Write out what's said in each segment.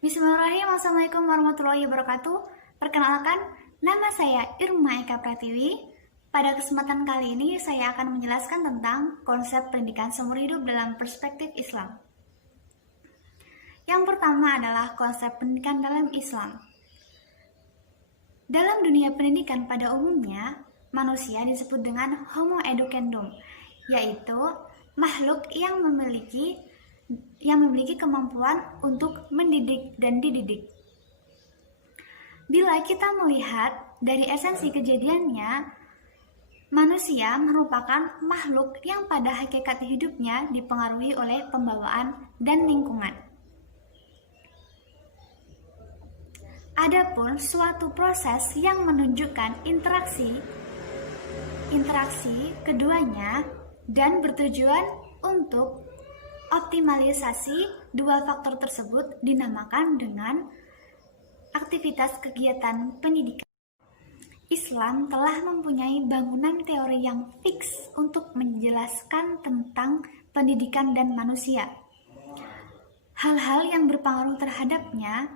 Bismillahirrahmanirrahim. Assalamualaikum warahmatullahi wabarakatuh. Perkenalkan, nama saya Irma Eka Pratiwi. Pada kesempatan kali ini saya akan menjelaskan tentang konsep pendidikan seumur hidup dalam perspektif Islam. Yang pertama adalah konsep pendidikan dalam Islam. Dalam dunia pendidikan pada umumnya, manusia disebut dengan Homo educandum, yaitu makhluk yang memiliki kemampuan untuk mendidik dan dididik. Bila kita melihat dari esensi kejadiannya, manusia merupakan makhluk yang pada hakikat hidupnya dipengaruhi oleh pembawaan dan lingkungan. Adapun suatu proses yang menunjukkan interaksi keduanya dan bertujuan untuk optimalisasi dua faktor tersebut dinamakan dengan aktivitas kegiatan pendidikan. Islam telah mempunyai bangunan teori yang fix untuk menjelaskan tentang pendidikan dan manusia. Hal-hal yang berpengaruh terhadapnya,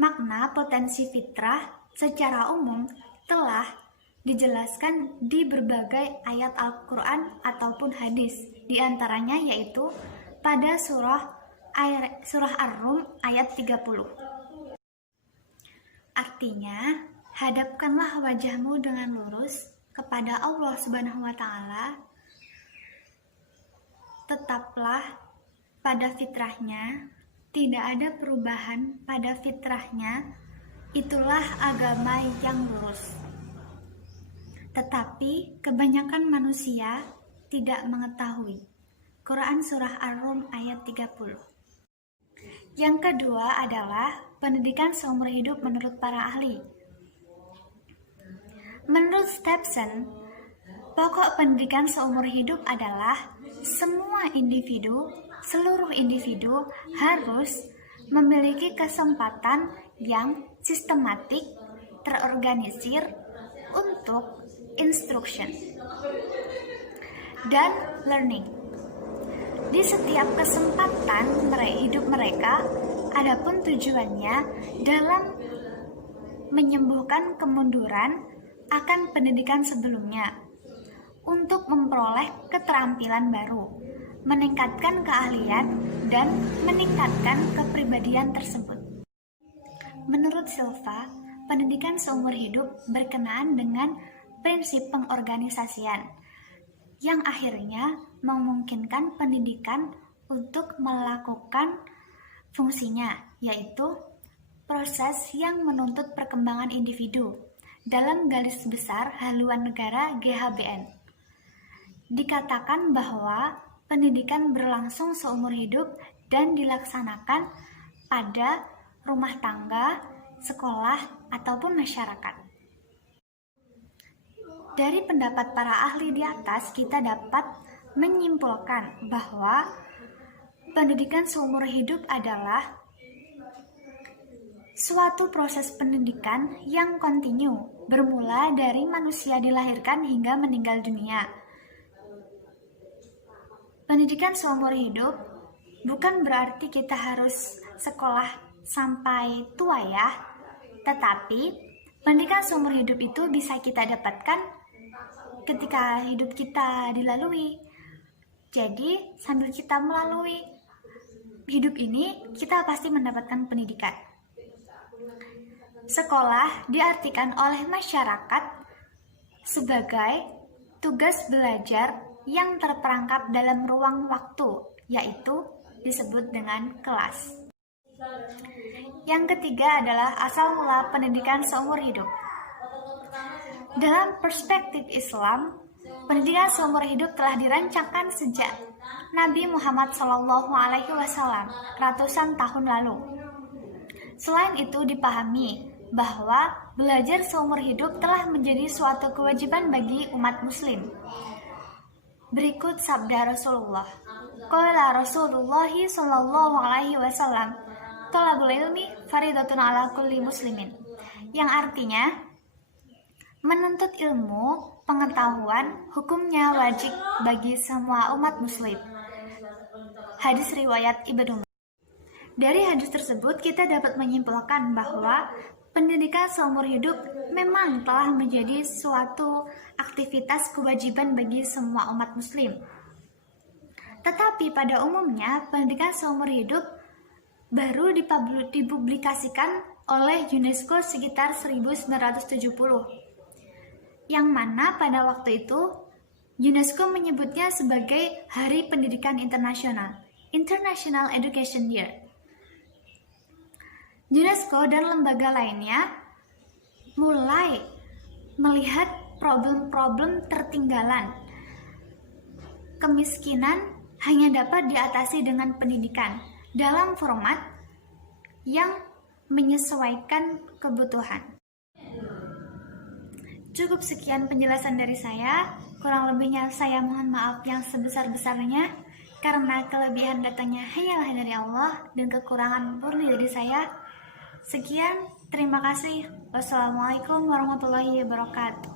makna potensi fitrah secara umum telah dijelaskan di berbagai ayat Al-Quran ataupun hadis, di antaranya yaitu pada surah Ar-Rum ayat 30. Artinya, hadapkanlah wajahmu dengan lurus kepada Allah Subhanahu wa Ta'ala, tetaplah pada fitrahnya, tidak ada perubahan pada fitrahnya, itulah agama yang lurus. Tetapi kebanyakan manusia tidak mengetahui. Quran Surah Ar-Rum ayat 30. Yang kedua adalah pendidikan seumur hidup menurut para ahli. Menurut Stephen, pokok pendidikan seumur hidup adalah seluruh individu harus memiliki kesempatan yang sistematik, terorganisir untuk instruction dan learning. Di setiap kesempatan hidup mereka, adapun tujuannya dalam menyembuhkan kemunduran akan pendidikan sebelumnya untuk memperoleh keterampilan baru, meningkatkan keahlian, dan meningkatkan kepribadian tersebut. Menurut Silva, pendidikan seumur hidup berkenaan dengan prinsip pengorganisasian yang akhirnya memungkinkan pendidikan untuk melakukan fungsinya, yaitu proses yang menuntut perkembangan individu dalam garis besar haluan negara GHBN. Dikatakan bahwa pendidikan berlangsung seumur hidup dan dilaksanakan pada rumah tangga, sekolah, ataupun masyarakat. Dari pendapat para ahli di atas, kita dapat menyimpulkan bahwa pendidikan seumur hidup adalah suatu proses pendidikan yang kontinu, bermula dari manusia dilahirkan hingga meninggal dunia. Pendidikan seumur hidup bukan berarti kita harus sekolah sampai tua ya, tetapi pendidikan seumur hidup itu bisa kita dapatkan ketika hidup kita dilalui. Jadi sambil kita melalui hidup ini, kita pasti mendapatkan pendidikan. Sekolah diartikan oleh masyarakat sebagai tugas belajar yang terperangkap dalam ruang waktu, yaitu disebut dengan kelas. Yang ketiga adalah asal mula pendidikan seumur hidup. Dalam perspektif Islam, pendidikan seumur hidup telah dirancangkan sejak Nabi Muhammad SAW ratusan tahun lalu. Selain itu dipahami bahwa belajar seumur hidup telah menjadi suatu kewajiban bagi umat muslim. Berikut sabda Rasulullah. Qala Rasulullah SAW, "Thalabul ilmi faridatun ala kulli muslimin." Yang artinya, menuntut ilmu, pengetahuan, hukumnya wajib bagi semua umat muslim. Hadis riwayat Ibnu Umar. Dari hadis tersebut kita dapat menyimpulkan bahwa pendidikan seumur hidup memang telah menjadi suatu aktivitas kewajiban bagi semua umat muslim. Tetapi pada umumnya pendidikan seumur hidup baru dipublikasikan oleh UNESCO sekitar 1970, yang mana pada waktu itu UNESCO menyebutnya sebagai Hari Pendidikan Internasional, International Education Year. UNESCO dan lembaga lainnya mulai melihat problem-problem tertinggalan. Kemiskinan hanya dapat diatasi dengan pendidikan dalam format yang menyesuaikan kebutuhan. Cukup sekian penjelasan dari saya. Kurang lebihnya saya mohon maaf yang sebesar-besarnya, karena kelebihan datangnya hanyalah dari Allah dan kekurangan murni dari saya. Sekian, terima kasih. Wassalamualaikum warahmatullahi wabarakatuh.